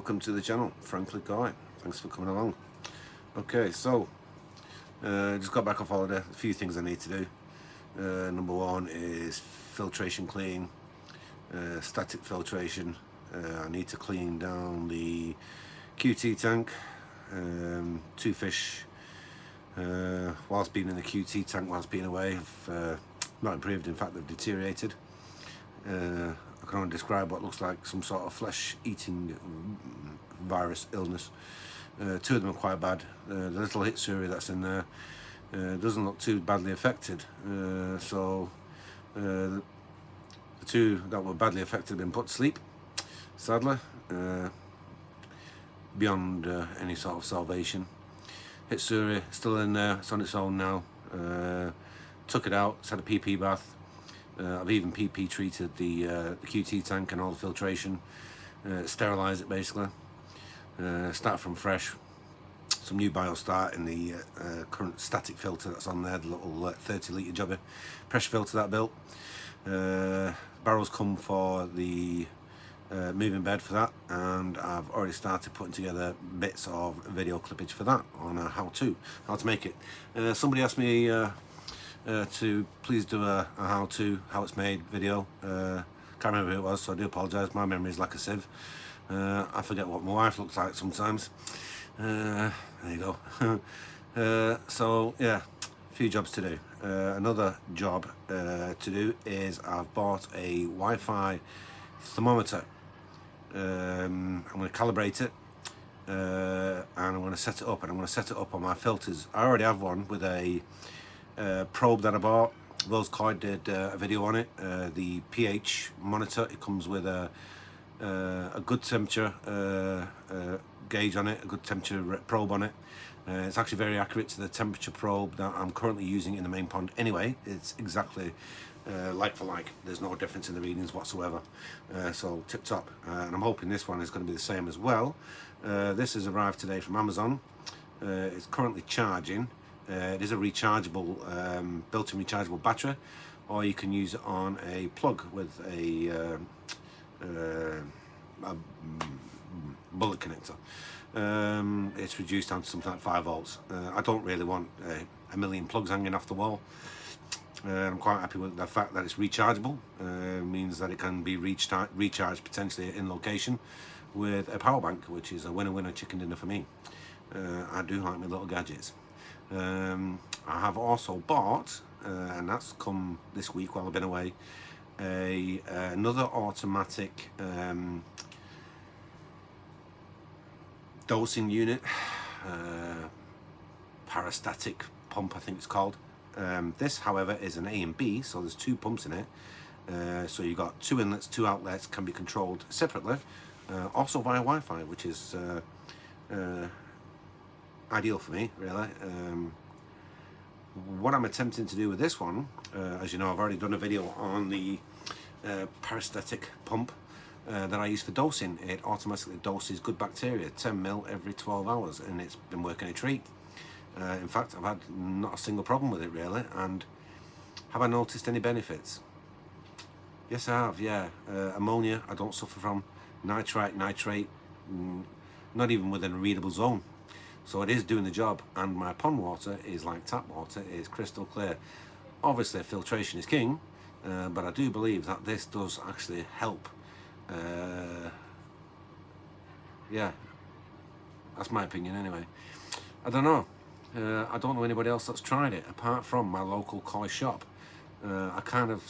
welcome to the channel, Frankly Guy. Thanks for coming along. Okay, so just got back off holiday. A few things I need to do. Number one is filtration clean, static filtration. I need to clean down the QT tank. Two fish whilst being in the QT tank, whilst being away, have not improved. In fact, they've deteriorated. I can only describe what looks like some sort of flesh-eating virus illness. Two of them are quite bad. The little hitsuri that's in there doesn't look too badly affected. So the two that were badly affected have been put to sleep, sadly, beyond any sort of salvation. Hitsuri still in there, it's on its own now. Took it out, it's had a PP bath. I've even PP treated the QT tank and all the filtration, sterilised it basically. Start from fresh. Some new biostart in the current static filter that's on there, the little 30 litre jobby pressure filter that I built. Barrels come for the moving bed for that, and I've already started putting together bits of video clippage for that on how to make it. Somebody asked me to please do a how it's made video. Can't remember who it was, so I do apologise. My memory is like a sieve. I forget what my wife looks like sometimes. There you go. So yeah, a few jobs to do. Another job to do is I've bought a Wi-Fi thermometer. I'm going to calibrate it, and I'm going to set it up, and I'm going to set it up on my filters. I already have one with a probe that I bought. Rose Coy did a video on it. The pH monitor, it comes with a good temperature gauge on it, a good temperature probe on it. It's actually very accurate to the temperature probe that I'm currently using in the main pond anyway. It's exactly like for like. There's no difference in the readings whatsoever. So tip top. And I'm hoping this one is going to be the same as well. This has arrived today from Amazon. It's currently charging. It is a rechargeable, built-in rechargeable battery, or you can use it on a plug with a bullet connector. It's reduced down to something like 5 volts. I don't really want a million plugs hanging off the wall. I'm quite happy with the fact that it's rechargeable. Means that it can be recharged potentially in location with a power bank, which is a winner-winner chicken dinner for me. I do like my little gadgets. I have also bought, and that's come this week while I've been away, another automatic dosing unit, parastatic pump I think it's called. This however is an A and B, so there's two pumps in it. So you've got two inlets, two outlets, can be controlled separately, also via Wi-Fi, which is ideal for me, really. What I'm attempting to do with this one, as you know, I've already done a video on the parastatic pump that I use for dosing. It automatically doses good bacteria, 10 ml every 12 hours, and it's been working a treat. In fact, I've had not a single problem with it really. And have I noticed any benefits? Yes, I have. Yeah, ammonia I don't suffer from. Nitrite, nitrate, not even within a readable zone. So it is doing the job, and my pond water is like tap water, it's crystal clear. Obviously filtration is king, but I do believe that this does actually help. Yeah, that's my opinion anyway. I don't know. I don't know anybody else that's tried it apart from my local koi shop. I kind of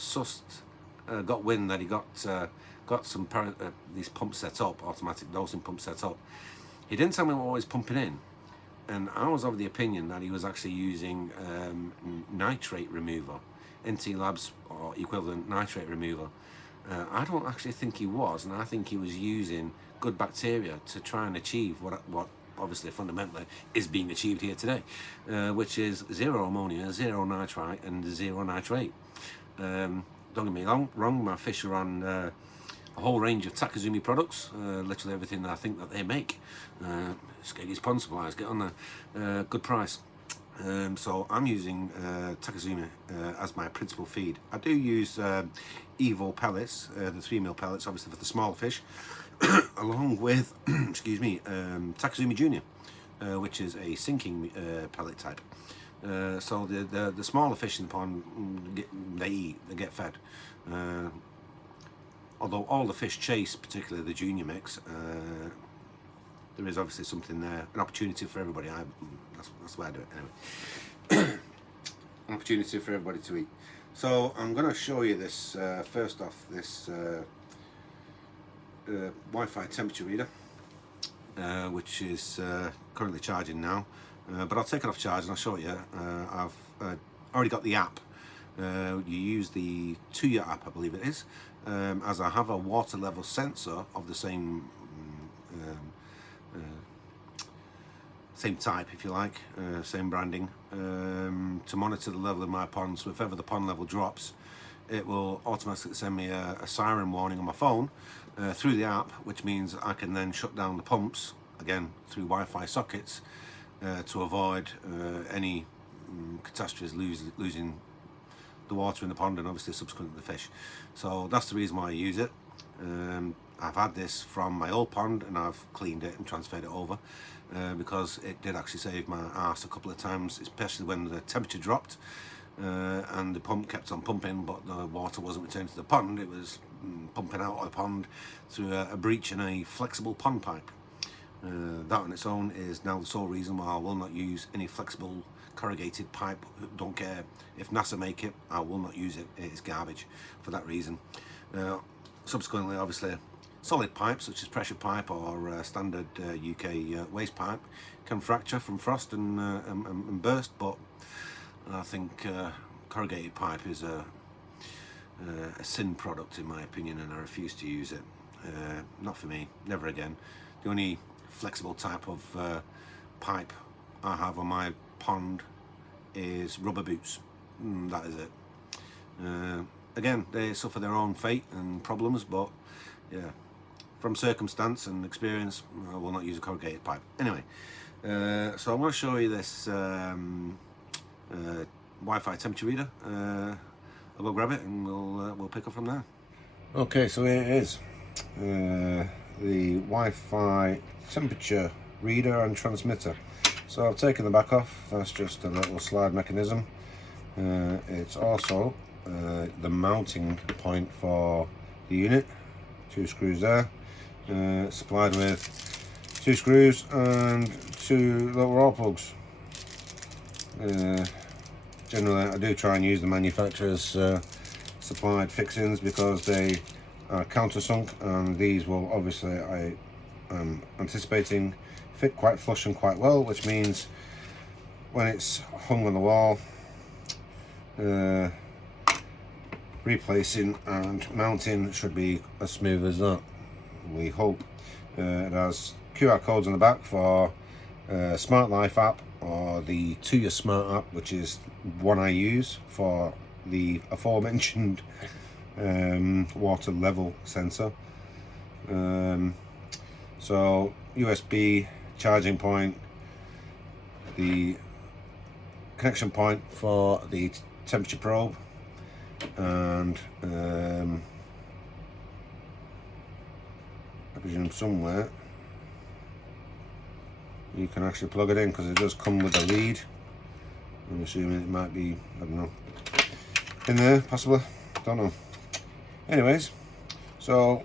got wind that he got some these pumps set up, automatic dosing pumps set up. He didn't tell me what was pumping in, and I was of the opinion that he was actually using nitrate remover, NT Labs or equivalent nitrate remover. I don't actually think he was, and I think he was using good bacteria to try and achieve what obviously fundamentally is being achieved here today, which is zero ammonia, zero nitrite, and zero nitrate. Don't get me wrong, my fish are on a whole range of Takazumi products, literally everything that I think that they make. Skeggy's Pond Supplies, get on there, good price. So I'm using Takazumi as my principal feed. I do use Evo pellets, the 3 ml pellets, obviously for the small fish. along with excuse me, Takazumi Junior, which is a sinking pellet type. So the smaller fish in the pond, they get fed. Although all the fish chase, particularly the junior mix, there is obviously something there, an opportunity for everybody. That's why I do it anyway. An opportunity for everybody to eat. So I'm going to show you this first off, this Wi-Fi temperature reader, which is currently charging now, but I'll take it off charge and I'll show you. I've already got the app. You use the Tuya app, I believe it is, as I have a water level sensor of the same type, if you like, same branding, to monitor the level of my pond. So if ever the pond level drops, it will automatically send me a siren warning on my phone through the app, which means I can then shut down the pumps again through Wi-Fi sockets to avoid any catastrophes, losing the water in the pond and obviously subsequently the fish. So that's the reason why I use it. I've had this from my old pond and I've cleaned it and transferred it over because it did actually save my arse a couple of times, especially when the temperature dropped and the pump kept on pumping but the water wasn't returning to the pond. It was pumping out of the pond through a breach in a flexible pond pipe. That on its own is now the sole reason why I will not use any flexible corrugated pipe. Don't care if NASA make it, I will not use it. It is garbage for that reason. Subsequently, obviously, solid pipes such as pressure pipe or standard UK waste pipe can fracture from frost and burst, but I think corrugated pipe is a sin product in my opinion, and I refuse to use it. Not for me, never again. The only flexible type of pipe I have on my pond is rubber boots. That is it. Again, they suffer their own fate and problems, but yeah, from circumstance and experience, I will not use a corrugated pipe. Anyway, so I'm going to show you this Wi-Fi temperature reader. I'll go grab it and we'll pick up from there. Okay, so here it is, the Wi-Fi temperature reader and transmitter. So I've taken the back off. That's just a little slide mechanism. It's also the mounting point for the unit. 2 screws there, supplied with 2 screws and 2 little roll plugs. Generally I do try and use the manufacturer's supplied fixings because they are countersunk, and these will obviously, I am anticipating, fit quite flush and quite well, which means when it's hung on the wall, replacing and mounting should be as smooth as that, we hope. It has QR codes on the back for Smart Life app or the Tuya Smart app, which is one I use for the aforementioned water level sensor. So USB charging point, the connection point for the temperature probe, and I presume somewhere you can actually plug it in, because it does come with a lead. I'm assuming it might be, I don't know, in there possibly, don't know. Anyways, so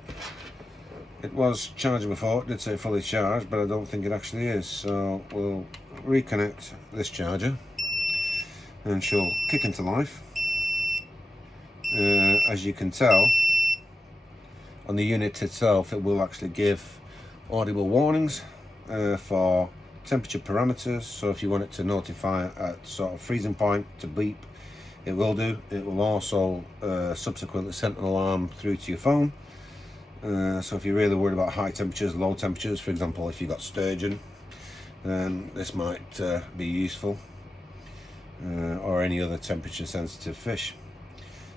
it was charging before, it did say fully charged, but I don't think it actually is. So we'll reconnect this charger and she'll kick into life. As you can tell, on the unit itself, it will actually give audible warnings for temperature parameters. So if you want it to notify at sort of freezing point to beep, it will do. It will also subsequently send an alarm through to your phone. So if you're really worried about high temperatures, low temperatures, for example, if you've got sturgeon, then this might be useful, or any other temperature sensitive fish.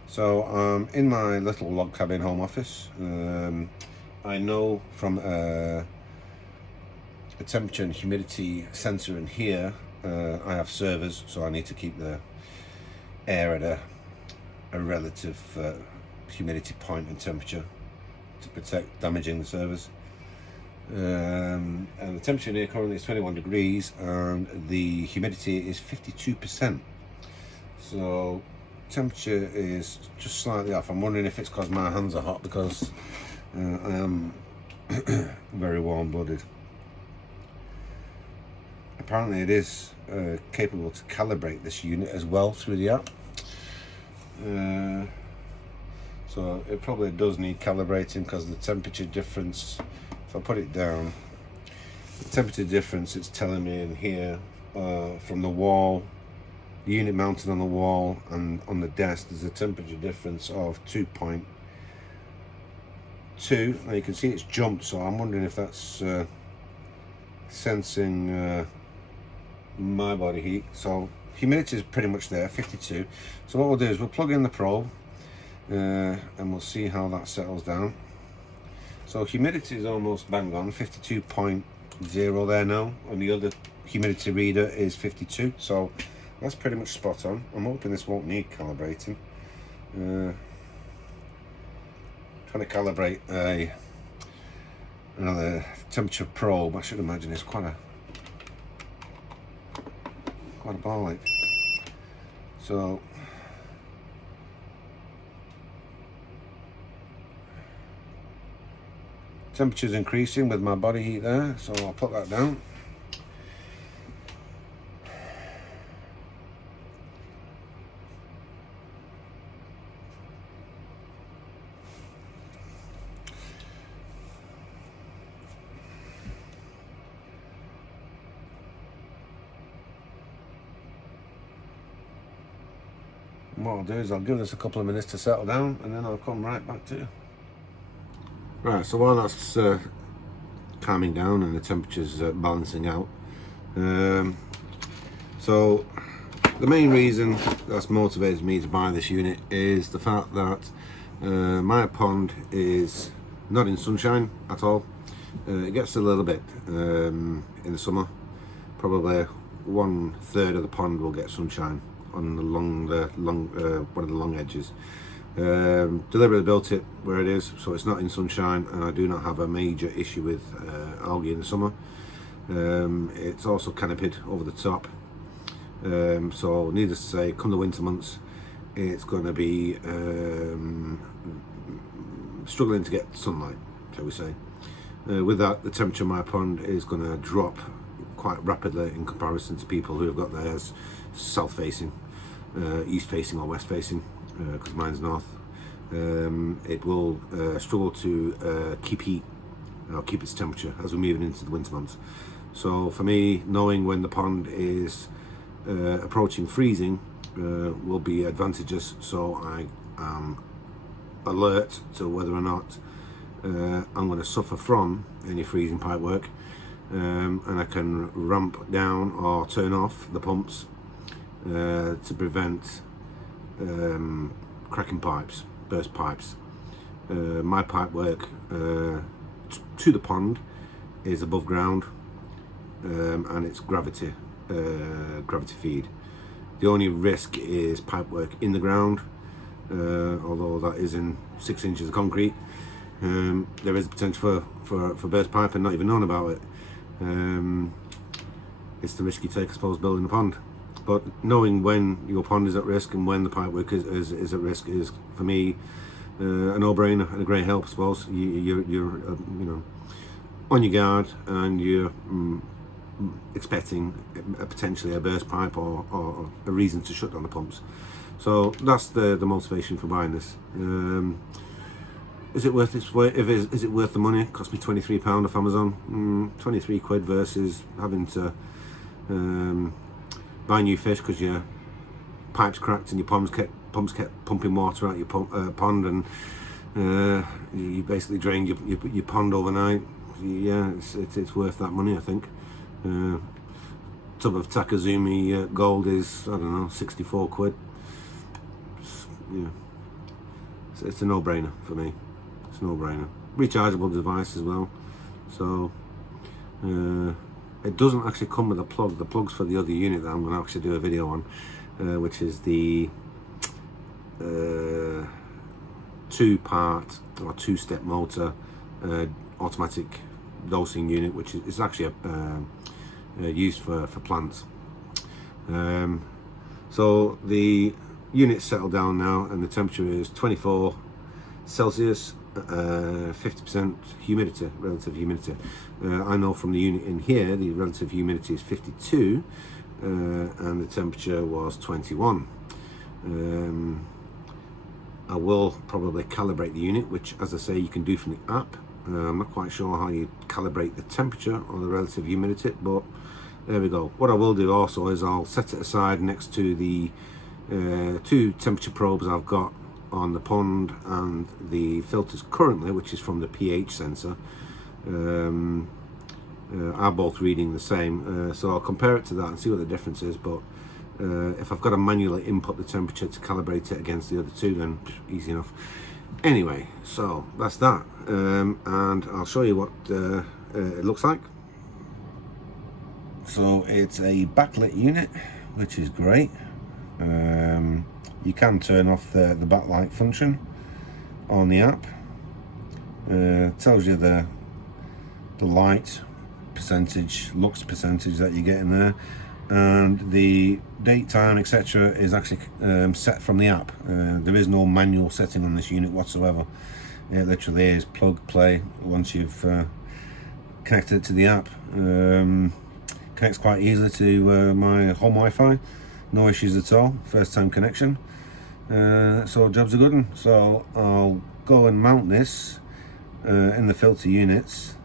So in my little log cabin home office, I know from a temperature and humidity sensor in here, I have servers, so I need to keep the air at a relative humidity point and temperature to protect damaging the servers. and the temperature here currently is 21 degrees and the humidity is 52%. So temperature is just slightly off. I'm wondering if it's because my hands are hot, because I am very warm-blooded. Apparently it is capable to calibrate this unit as well through the app. So it probably does need calibrating, because the temperature difference, if I put it down, the temperature difference it's telling me in here from the wall, the unit mounted on the wall and on the desk, there's a temperature difference of 2.2. Now you can see it's jumped, so I'm wondering if that's sensing my body heat. So humidity is pretty much there, 52. So what we'll do is we'll plug in the probe and we'll see how that settles down. So humidity is almost bang on, 52.0 there now, and the other humidity reader is 52, so that's pretty much spot on. I'm hoping this won't need calibrating. Trying to calibrate another temperature probe, I should imagine it's quite a ball like. So temperature's increasing with my body heat there, so I'll put that down. What I'll do is I'll give this a couple of minutes to settle down, and then I'll come right back to you. Right, so while that's calming down and the temperature's balancing out, so the main reason that's motivated me to buy this unit is the fact that my pond is not in sunshine at all. It gets a little bit in the summer. Probably 1/3 of the pond will get sunshine on the one of the long edges. Deliberately built it where it is, so it's not in sunshine, and I do not have a major issue with algae in the summer. It's also canopied over the top, so needless to say, come the winter months, it's going to be struggling to get sunlight, shall we say. With that, the temperature of my pond is going to drop quite rapidly in comparison to people who have got theirs south facing, east facing or west facing, because mine's north. It will struggle to keep heat or keep its temperature as we're moving into the winter months. So for me, knowing when the pond is approaching freezing will be advantageous, so I am alert to whether or not I'm going to suffer from any freezing pipe work, and I can ramp down or turn off the pumps to prevent cracking pipes, burst pipes. My pipe work to the pond is above ground, and it's gravity feed. The only risk is pipe work in the ground, although that is in 6 inches of concrete. There is a potential for burst pipe and not even knowing about it. It's the risk you take, I suppose, building a pond. But knowing when your pond is at risk and when the pipe work is at risk is, for me, a no-brainer and a great help, I suppose. You're you know, on your guard, and you're expecting potentially a burst pipe or a reason to shut down the pumps. So that's the motivation for buying this. Is it worth its weight? Is it worth the money? It cost me £23 off Amazon. 23 quid versus having to buy new fish because your pipes cracked and your pumps kept pumping water out your pond, and you basically drained your pond overnight. Yeah, it's worth that money, I think. Tub of Takazumi gold is, I don't know, 64 quid. Yeah, it's a no-brainer for me. It's a no-brainer. Rechargeable device as well. So it doesn't actually come with a plug. The plug's for the other unit that I'm going to actually do a video on, which is the 2-part or 2-step motor automatic dosing unit, which is actually used for plants. So the unit's settled down now, and the temperature is 24 Celsius, 50% humidity, relative humidity. I know from the unit in here the relative humidity is 52, and the temperature was 21. I will probably calibrate the unit, which, as I say, you can do from the app. I'm not quite sure how you calibrate the temperature or the relative humidity, but there we go. What I will do also is I'll set it aside next to the 2 temperature probes I've got on the pond and the filters currently, which is from the pH sensor. Are both reading the same, so I'll compare it to that and see what the difference is. But if I've got to manually input the temperature to calibrate it against the other 2, then easy enough. Anyway, so that's that, and I'll show you what it looks like. So it's a backlit unit, which is great. You can turn off the backlight function on the app. Tells you the light percentage, lux percentage that you get in there, and the date, time, etc. is actually set from the app. There is no manual setting on this unit whatsoever. It literally is plug, play once you've connected it to the app. Connects quite easily to my home Wi-Fi, no issues at all, first time connection. So job's a good one. So I'll go and mount this in the filter units,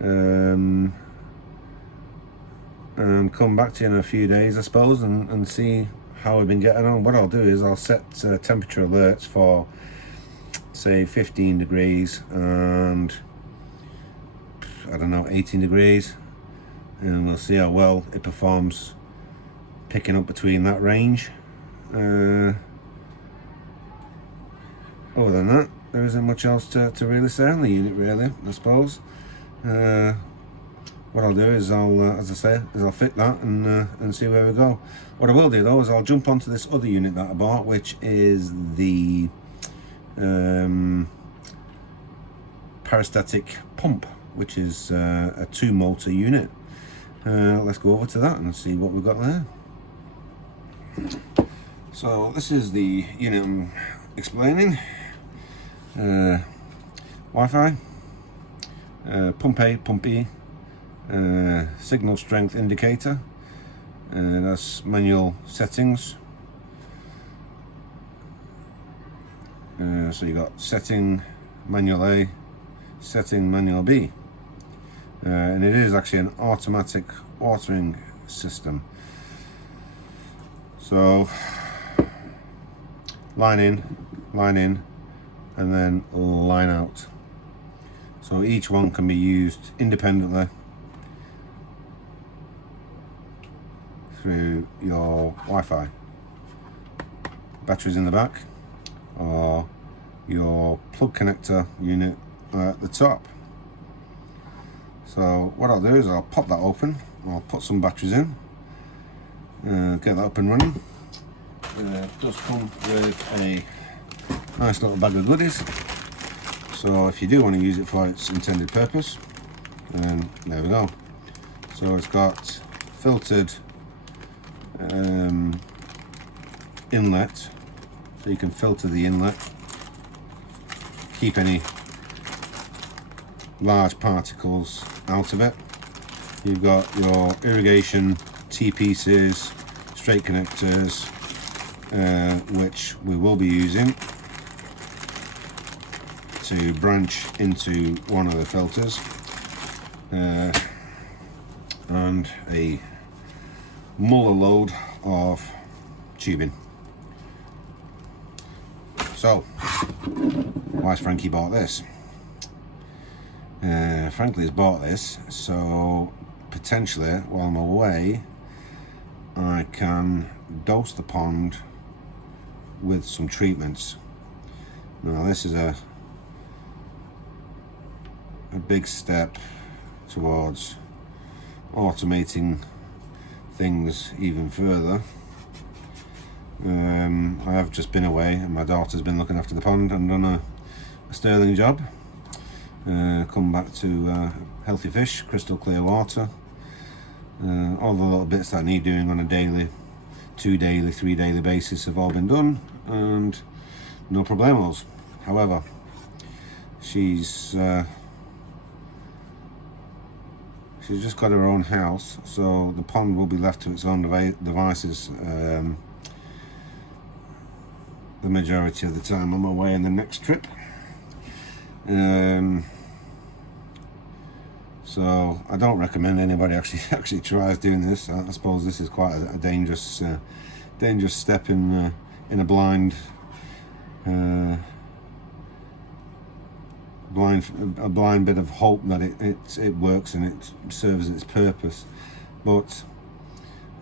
and come back to you in a few days, I suppose, and see how we've been getting on. What I'll do is I'll set temperature alerts for, say, 15 degrees and, I don't know, 18 degrees, and we'll see how well it performs picking up between that range. Other than that, there isn't much else to really say on the unit, really, I suppose. What I'll do is as I say, I'll fit that and see where we go. What I will do though is I'll jump onto this other unit that I bought, which is the peristatic pump, which is a 2 motor unit. Let's go over to that and see what we've got there. So this is the unit I'm explaining. Wi-Fi, pump A, pump B, signal strength indicator, that's manual settings. So you got setting manual A, setting manual B, and it is actually an automatic watering system. So line in, and then line out. So each one can be used independently through your Wi-Fi. Batteries in the back, or your plug connector unit at the top. So what I'll do is I'll pop that open, I'll put some batteries in, get that up and running. It does come with a nice little bag of goodies, so if you do want to use it for its intended purpose, then there we go. So it's got filtered inlet, so you can filter the inlet, keep any large particles out of it. You've got your irrigation T-pieces, straight connectors, which we will be using to branch into one of the filters, and a muller load of tubing. So why's Frankie bought this? Frankly has bought this so potentially while I'm away I can dose the pond with some treatments. Now this is a big step towards automating things even further. I have just been away and my daughter's been looking after the pond and done a sterling job. come back to healthy fish, crystal clear water. All the little bits that I need doing on a daily, 2 daily, 3 daily basis have all been done, and no problemos. However, she's just got her own house, so the pond will be left to its own devices the majority of the time I'm away in the next trip. So I don't recommend anybody actually tries doing this. I suppose this is quite a dangerous step in a blind bit of hope that it works and it serves its purpose. But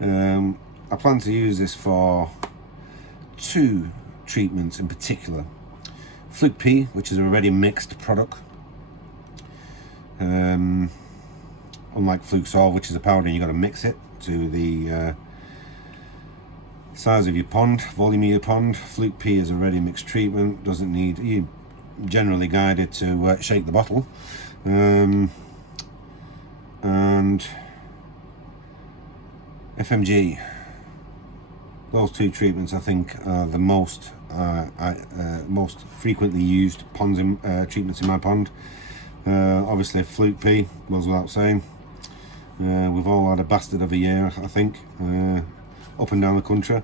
I plan to use this for 2 treatments in particular. Fluke P, which is a ready mixed product. Unlike Fluke Solve, which is a powder and you've got to mix it to the size of your pond, volume of your pond. Fluke P is a ready mixed treatment, doesn't need, you generally guided to shake the bottle. And FMG, those 2 treatments I think are the most frequently used treatments in my pond. Obviously Fluke P goes without saying. We've all had a bastard of a year, I think, up and down the country.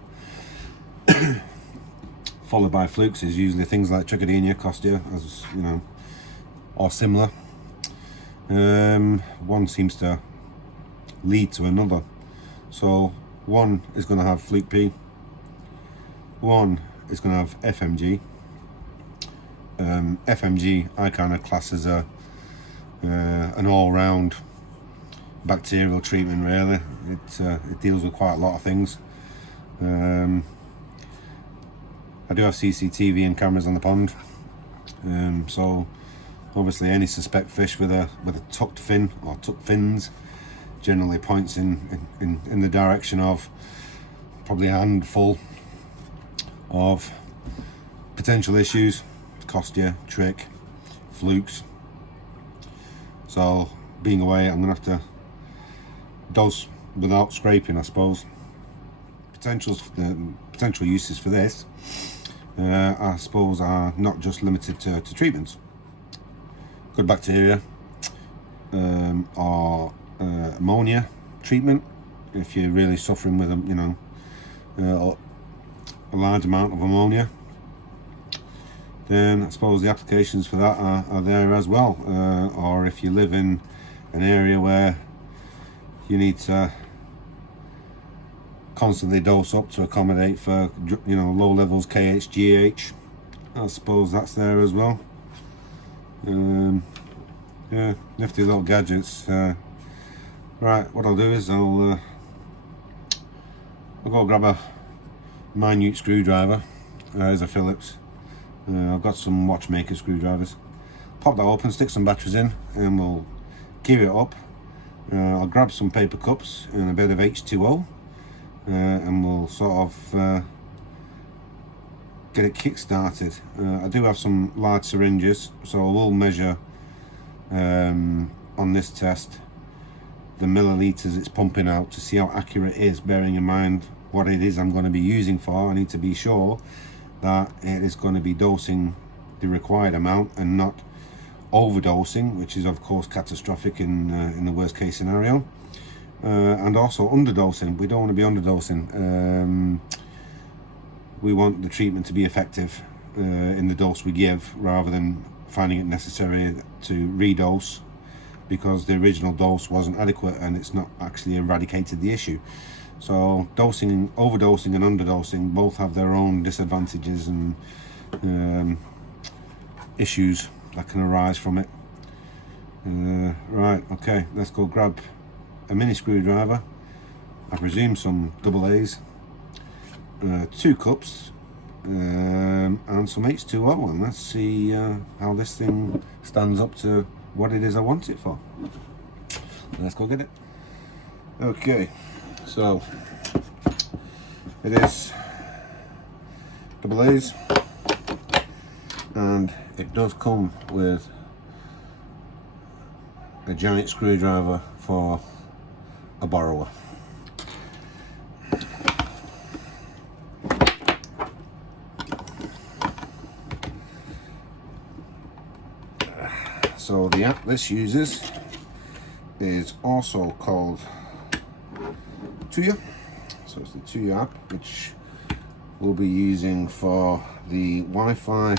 Followed by flukes is usually things like Trichodina, Costia, as you know, or similar. One seems to lead to another. So one is going to have Fluke P, one is going to have FMG. FMG I kind of class as an all-round bacterial treatment, really. It deals with quite a lot of things. I do have CCTV and cameras on the pond, so obviously any suspect fish with a tucked fin or tucked fins generally points in the direction of probably a handful of potential issues: Costia, Trick, flukes. So being away, I'm gonna have to dose without scraping, I suppose. Potential uses for this, I suppose, are not just limited to treatments. Good bacteria, or ammonia treatment if you're really suffering with a large amount of ammonia. Then I suppose the applications for that are there as well. Or if you live in an area where you need to constantly dose up to accommodate for low levels KHGH, I suppose that's there as well. Yeah, nifty little gadgets. Right, what I'll do is I'll go grab a minute screwdriver. There's a Phillips. I've got some watchmaker screwdrivers. Pop that open, stick some batteries in, and we'll gear it up. I'll grab some paper cups and a bit of H2O, and we'll sort of get it kick started. I do have some large syringes, so I will measure on this test the milliliters it's pumping out to see how accurate it is, bearing in mind what it is I'm going to be using for. I need to be sure that it is going to be dosing the required amount and not overdosing, which is of course catastrophic in the worst case scenario, and also underdosing. We don't want to be underdosing. We want the treatment to be effective in the dose we give, rather than finding it necessary to redose because the original dose wasn't adequate and it's not actually eradicated the issue. So dosing, overdosing and underdosing both have their own disadvantages and issues that can arise from it. Right, okay, let's go grab a mini screwdriver, I presume some double A's, 2 cups, and some H2O, and let's see how this thing stands up to what it is I want it for. Let's go get it. Okay, so it is double A's, and it does come with a giant screwdriver for a borrower. So the app this uses is also called Tuya. So it's the Tuya app, which we'll be using for the Wi-Fi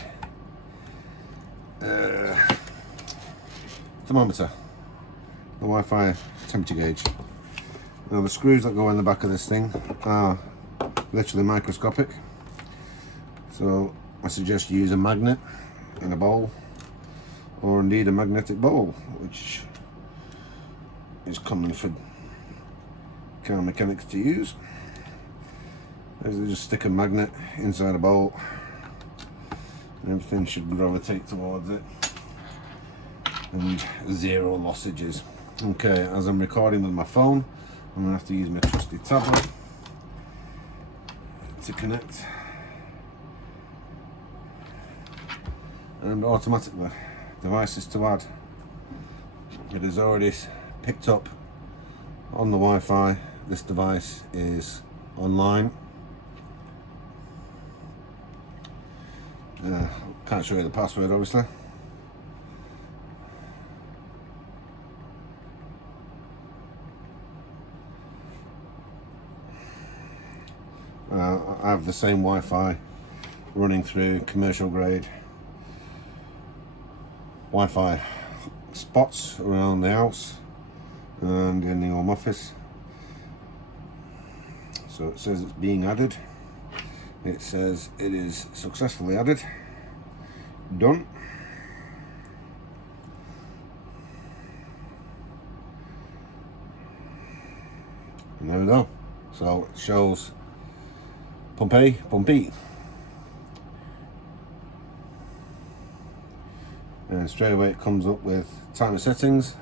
thermometer, the Wi-Fi temperature gauge. Now the screws that go in the back of this thing are literally microscopic, so I suggest you use a magnet in a bowl, or indeed a magnetic bowl, which is common for car mechanics to use. They just stick a magnet inside a bowl and everything should gravitate towards it, and zero lossages. Okay, as I'm recording with my phone, I'm going to have to use my trusty tablet to connect, and automatically devices to add. It is already picked up on the Wi-Fi. This device is online. Can't show you the password, obviously. I have the same Wi-Fi running through commercial grade Wi-Fi spots around the house and in the home office. So it says it's being added. It says it is successfully added. Done. And there we go. So it shows pump A, pump B. And straight away it comes up with timer settings,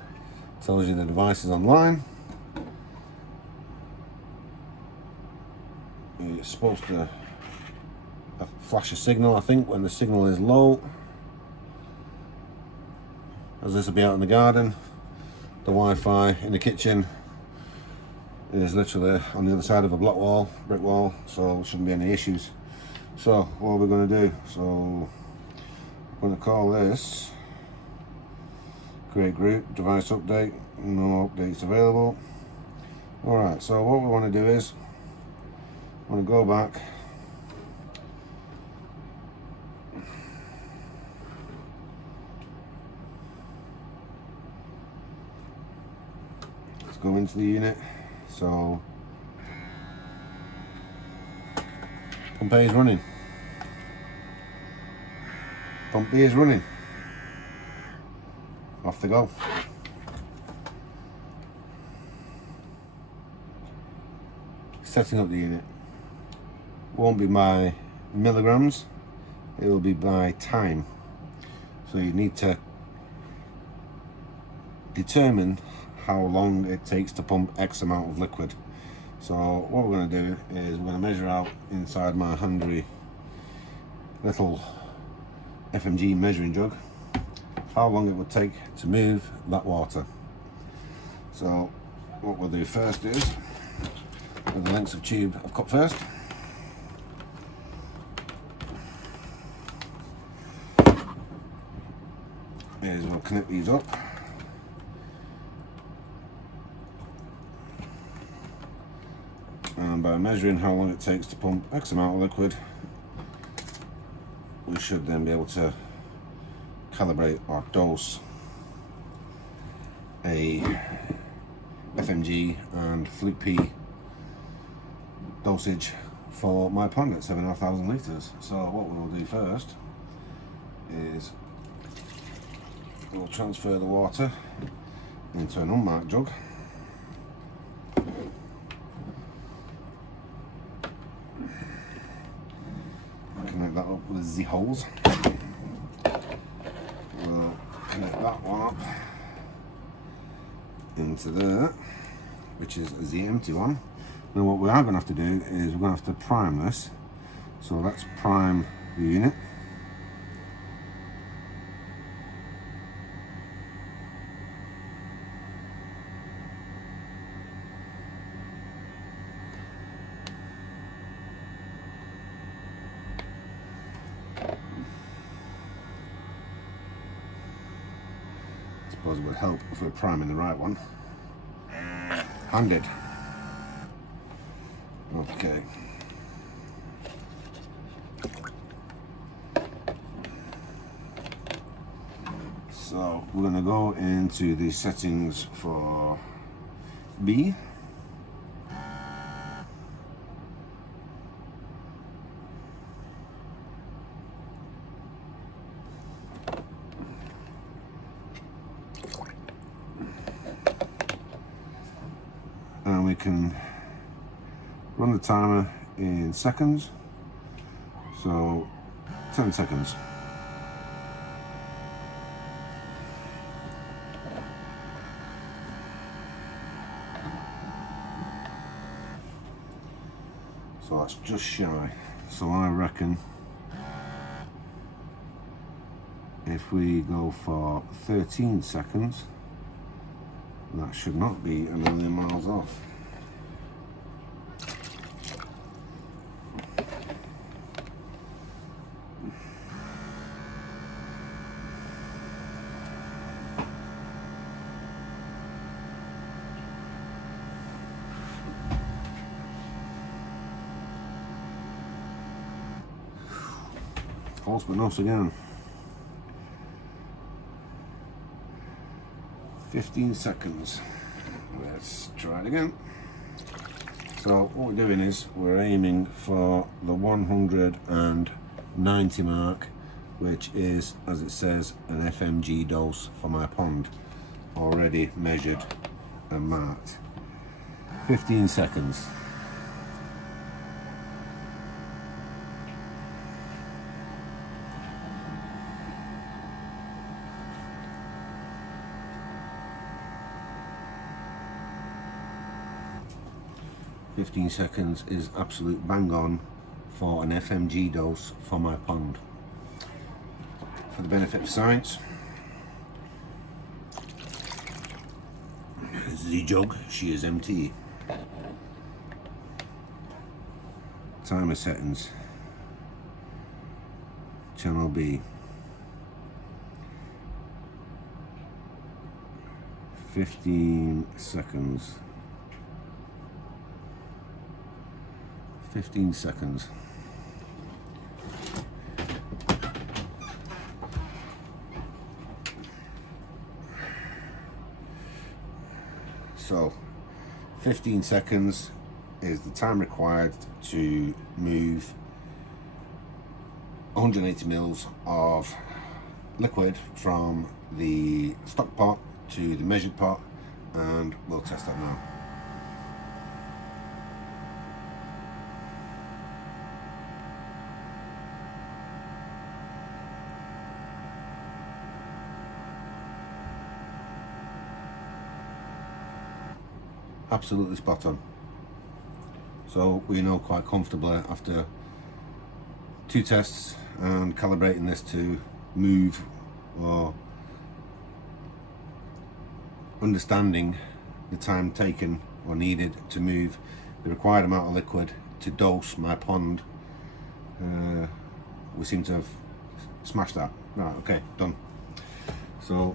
tells you the device is online. It's supposed to flash a signal, I think, when the signal is low. As this will be out in the garden, the Wi-Fi in the kitchen is literally on the other side of a block wall, brick wall, so there shouldn't be any issues. So what are we going to do? So I'm going to call this create group, device update, no updates available. Alright, so what we want to do is I want to go back go into the unit. So pump A is running, pump B is running, off they go. Setting up the unit won't be by milligrams, it will be by time. So you need to determine how long it takes to pump X amount of liquid. So what we're going to do is we're going to measure out inside my handy little FMG measuring jug how long it would take to move that water. So what we'll do first is, with the lengths of tube I've cut first, is we'll connect these up. And by measuring how long it takes to pump X amount of liquid, we should then be able to calibrate or dose a FMG and Fluke P dosage for my pond at 7,500 litres. So what we will do first is we'll transfer the water into an unmarked jug. Connect that up with the holes. We'll connect that one up into there, which is the empty one. Now what we are going to have to do is we're going to have to prime this. So let's prime the unit. suppose it would help if we're priming the right one. Handed. Okay. So we're going to go into the settings for B. And we can run the timer in seconds, so 10 seconds. So that's just shy. So I reckon if we go for 13 seconds, that should not be a million miles off. False but not again. 15 seconds. Let's try it again. So what we're doing is we're aiming for the 190 mark, which is, as it says, an FMG dose for my pond, already measured and marked. 15 seconds. "15 seconds is absolute bang on for an FMG dose for my pond. For the benefit of science, the jug, she is empty. Timer settings, channel B, 15 seconds. 15 seconds. So 15 seconds is the time required to move 180 mils of liquid from the stock pot to the measured pot, and we'll test that now. Absolutely spot on. So we know quite comfortably after 2 tests and calibrating this to move, or understanding the time taken or needed to move the required amount of liquid to dose my pond, we seem to have smashed that. Right, okay, done. So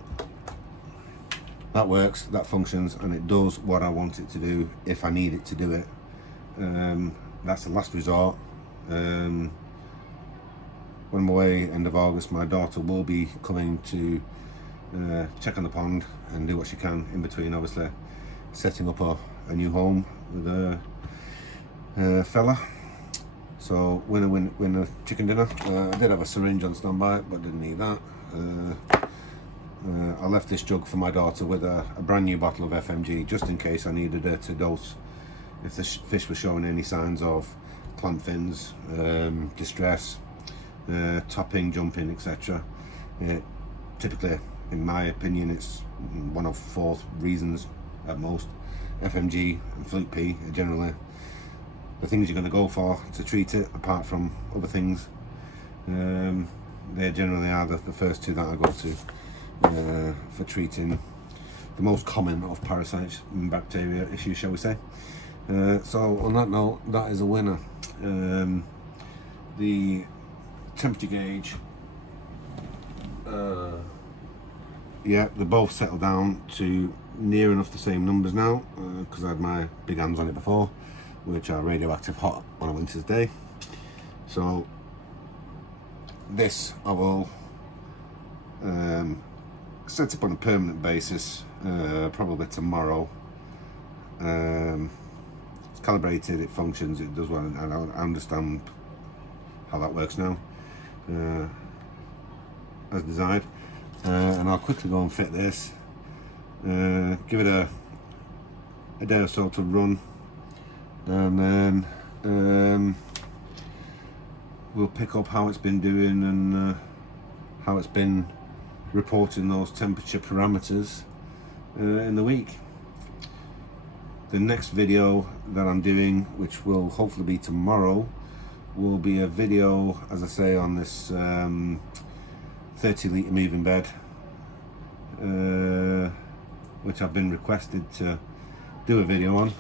that works, that functions, and it does what I want it to do if I need it to do it. That's the last resort. When I'm away end of August, my daughter will be coming to check on the pond and do what she can in between, obviously setting up a new home with a fella. So winner chicken dinner. I did have a syringe on standby, but didn't need that. I left this jug for my daughter with a brand new bottle of FMG, just in case I needed her to dose if the fish was showing any signs of clamp fins, distress, topping, jumping, etc. Typically, in my opinion, it's one of 4 reasons at most. FMG and fluke P are generally the things you're going to go for to treat it, apart from other things. They generally are the first 2 that I go to for treating the most common of parasites and bacteria issues, shall we say. So on that note, that is a winner. The temperature gauge yeah, they both settled down to near enough the same numbers now, because I had my big hands on it before, which are radioactive hot on a winter's day. So this I will set up on a permanent basis, probably tomorrow. It's calibrated, it functions, it does well, and I understand how that works now, as designed. And I'll quickly go and fit this, give it a day or so to run, and then we'll pick up how it's been doing and how it's been reporting those temperature parameters in the week. The next video that I'm doing, which will hopefully be tomorrow, will be a video, as I say, on this 30 litre moving bed, which I've been requested to do a video on,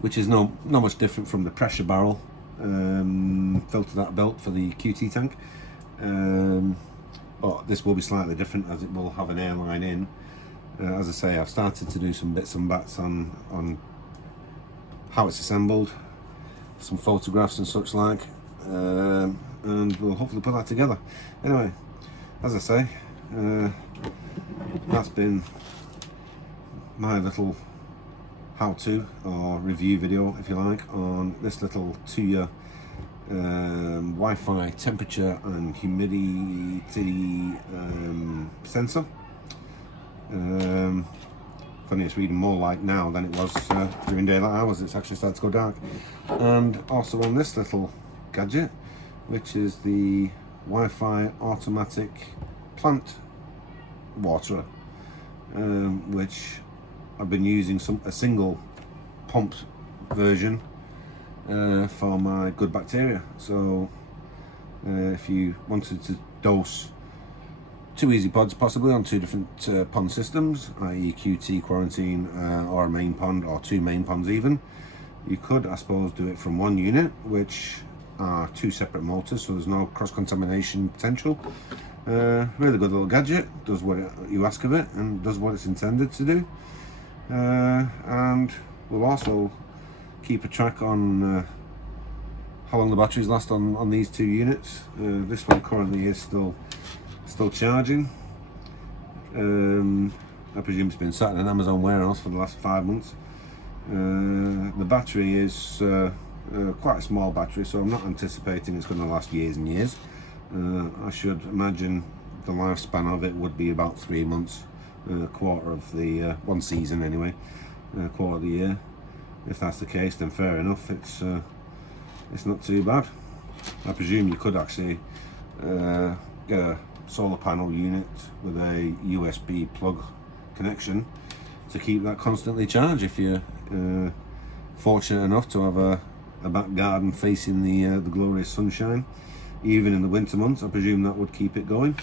which is not much different from the pressure barrel filter that I built for the QT tank, but this will be slightly different as it will have an airline in. As I say, I've started to do some bits and bats on how it's assembled, some photographs and such like, and we'll hopefully put that together. Anyway, as I say, that's been my little how-to or review video, if you like, on this little 2-year Wi-Fi temperature and humidity sensor. Funny, it's reading more light now than it was during daylight hours. It's actually started to go dark. And also on this little gadget, which is the Wi-Fi automatic plant waterer, which I've been using a single pumped version for my good bacteria. So if you wanted to dose 2 easy pods possibly on 2 different pond systems, i.e. QT, quarantine, or a main pond, or 2 main ponds even, you could, I suppose, do it from 1 unit, which are 2 separate motors, so there's no cross-contamination potential. Really good little gadget, does what you ask of it and does what it's intended to do, and we'll also keep a track on how long the batteries last on these 2 units. This one currently is still charging. I presume it's been sat in an Amazon warehouse for the last 5 months. The battery is quite a small battery, so I'm not anticipating it's going to last years and years. I should imagine the lifespan of it would be about 3 months, quarter of the one season anyway, quarter of the year. If that's the case, then fair enough, it's not too bad. I presume you could actually get a solar panel unit with a USB plug connection to keep that constantly charged if you're fortunate enough to have a back garden facing the glorious sunshine. Even in the winter months, I presume that would keep it going.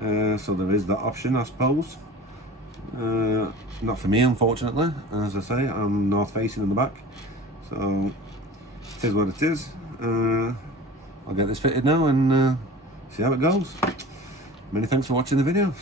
So there is that option, I suppose. Not for me, unfortunately. As I say, I'm north facing in the back, so it is what it is. I'll get this fitted now and see how it goes. Many thanks for watching the video.